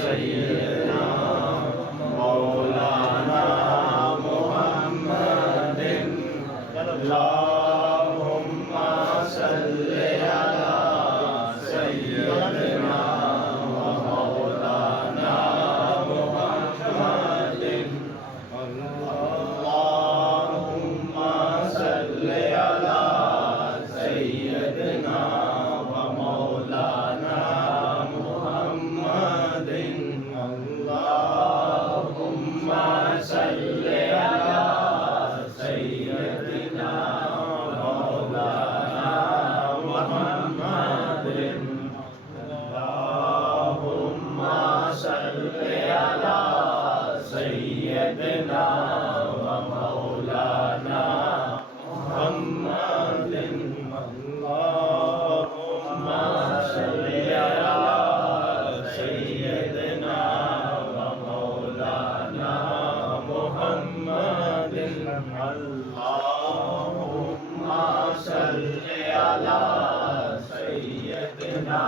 सय्यदना मौलाना मुहम्मदिन अल्लाहुम्मा सल्लि अला सय्यदना व मौलाना मुहम्मदिन अल्लाहुम्मा सल्लि अला सय्यदना व मौलाना मुहम्मदिन अल्लाहुम्मा सल्लि अला सय्यदना मौलाना मुहम्मदिन अल्लाहुम्मा सल्लि अला सय्यदना व मौलाना मुहम्मदिन अल्लाहुम्मा सल्लि अला सय्यदना व मौलाना मुहम्मदिन अल्लाहुम्मा सल्लि अला सय्यदना